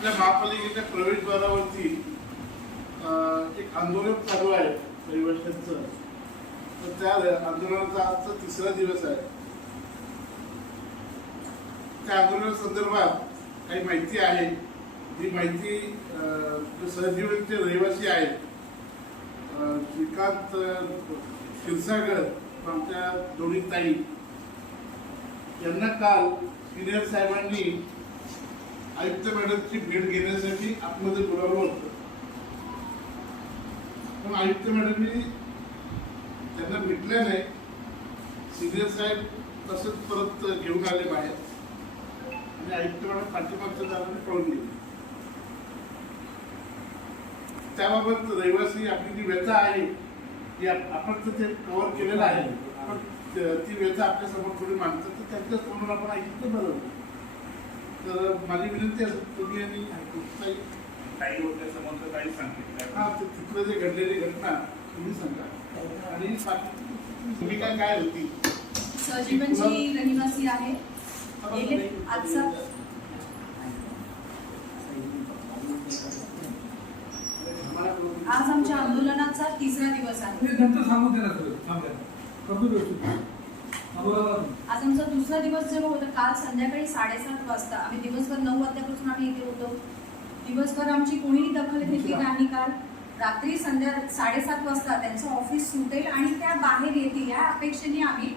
आपल्या महापालिकेच्या प्रवेशद्वारावरती एक आंदोलन चालू आहे रहिवाशांचं. तर त्या आंदोलनाचा आजचा तिसरा दिवस आहे. त्या आंदोलनासंदर्भात काही माहिती आहे. ही माहिती सहजीवनचे रहिवासी आहेत श्रीकांत क्षीरसागर, आमच्या दोन्ही ताई यांना काल सिनियर साहेबांनी आयुक्त मॅडमची भेट घेण्यासाठी आतमध्ये बोलावलं होतं. पण आयुक्त मॅडमनी त्यांना भेटल्या नाही. सिनियर साहेब तसंच परत घेऊन आले बाहेर आणि आयुक्त मॅडम पाठीमागच्या दाराने पळून गेले. त्याबाबत रहिवासी आपली जी व्यथा आहे ती आपण तर ते कव्हर केलेलं आहे. पण ती व्यथा आपल्या समोर थोडी मांडतात तर त्यांच्याच तोंडून आपण ऐकलं बरं. तर माझी विनंती आहे तुम्ही आणि काही होत्या समोर काही सांगितलं. हा तिथलं जे घडलेली घटना तुम्ही सांगा आणि भूमिका काय होती. सहजीवनची रहिवासी आहे. आजचा आज आमच्या आंदोलनाचा तिसरा दिवस आहे. आज आमचा दुसरा दिवस जेव्हा होता काल संध्याकाळी 7:30 वाजता आम्ही दिवसभर 9 वाजल्यापासून आम्ही इथे होतो. दिवसभर आमची कोणीही दखल घेतली नाही. काल रात्री 7:30 वाजता त्यांचं ऑफिस सुटेल आणि त्या बाहेर येतील या अपेक्षेने आम्ही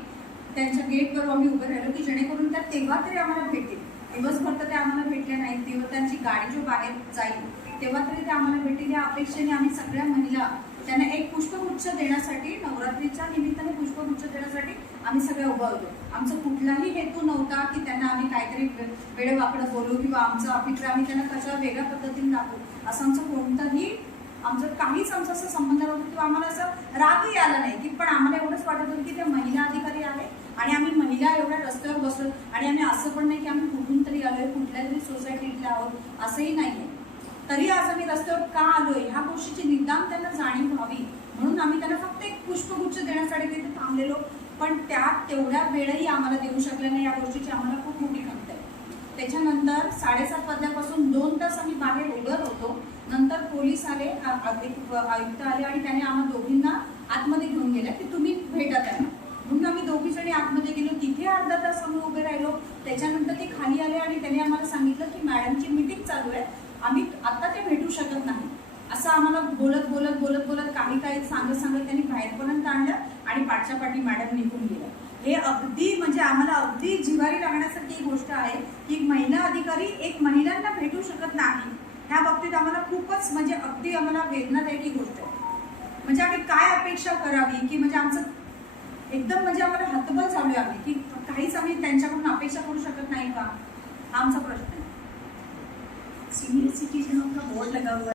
त्यांच्या गेटवर आम्ही उभे राहिलो की जेणेकरून त्या तेव्हा तरी आम्हाला भेटतील. दिवसभर तर त्या आम्हाला भेटल्या नाहीत. तेव्हा त्यांची गाडी जो बाहेर जाईल तेव्हा तरी त्या आम्हाला भेटतील या अपेक्षेने आम्ही सगळ्या महिला त्यांना एक पुष्पगुच्छ देण्यासाठी नवरात्रीच्या निमित्ताने पुष्पगुच्छ देण्यासाठी आम्ही सगळ्या उभा होतो. आमचा कुठलाही हेतू नव्हता की त्यांना आम्ही काहीतरी वेडेवाकडं बोलू किंवा आमचा अभिप्राय आम्ही त्यांना कशा वेगळ्या पद्धतीने दाखवू असं आमचं काहीच आमचा असा संबंध नव्हता किंवा आम्हाला असं रागही आला नाही की पण आम्हाला एवढंच वाटत होतं की त्या महिला अधिकारी आहे आणि आम्ही महिला एवढ्या रस्त्यावर बसलो आणि आम्ही असं पण नाही की आम्ही कुठून तरी आलोय कुठल्या तरी सोसायटीतले आहोत असंही नाहीये. तरी आज आम्ही रस्त्यावर का आलोय ह्या गोष्टीची निदान त्यांना जाणीव व्हावी म्हणून आम्ही त्यांना फक्त एक पुष्पगुच्छ देण्यासाठी तिथे थांबलेलो. पण तेवढ्या वेळही आम्हाला देऊ शकल्या नाही. या गोष्टीची आम्हाला खूप मोठी खंत आहे. त्याच्यानंतर 7:30 वाजल्यापासून 2 तास आम्ही बाहेर उभं होतो. नंतर पोलीस आले, आयुक्त आले आणि त्याने आम्हा दोघींना आतमध्ये घेऊन गेले की तुम्ही भेटा त्यांना. म्हणून आम्ही दोघी जणी आतमध्ये गेलो. तिथे अर्धा तास आम्ही उभे राहिलो. त्याच्यानंतर ते खाली आले आणि त्याने आम्हाला सांगितलं की मॅडमची मीटिंग चालू आहे, आम्ही आता ते भेटू शकत नाही असं आम्हाला बोलत काही सांगत त्यांनी बाहेरपर्यंत आणलं आणि पाठच्या पाठी मॅडम निघून गेल्या. हे अगदी म्हणजे आम्हाला अगदी जिव्हारी लागण्यासारखी गोष्ट आहे की महिला अधिकारी एक महिलांना भेटू शकत नाही. ह्या बाबतीत आम्हाला खूपच म्हणजे अगदी आम्हाला वेदनादायक गोष्ट आहे. म्हणजे आम्ही काय अपेक्षा करावी की म्हणजे आमचं एकदम म्हणजे आम्हाला हतबल झालोय आम्ही की काहीच आम्ही त्यांच्याकडून अपेक्षा करू शकत नाही का हा आमचा प्रश्न आहे. सीनियर सिटीजनों का बोर्ड लगा हुआ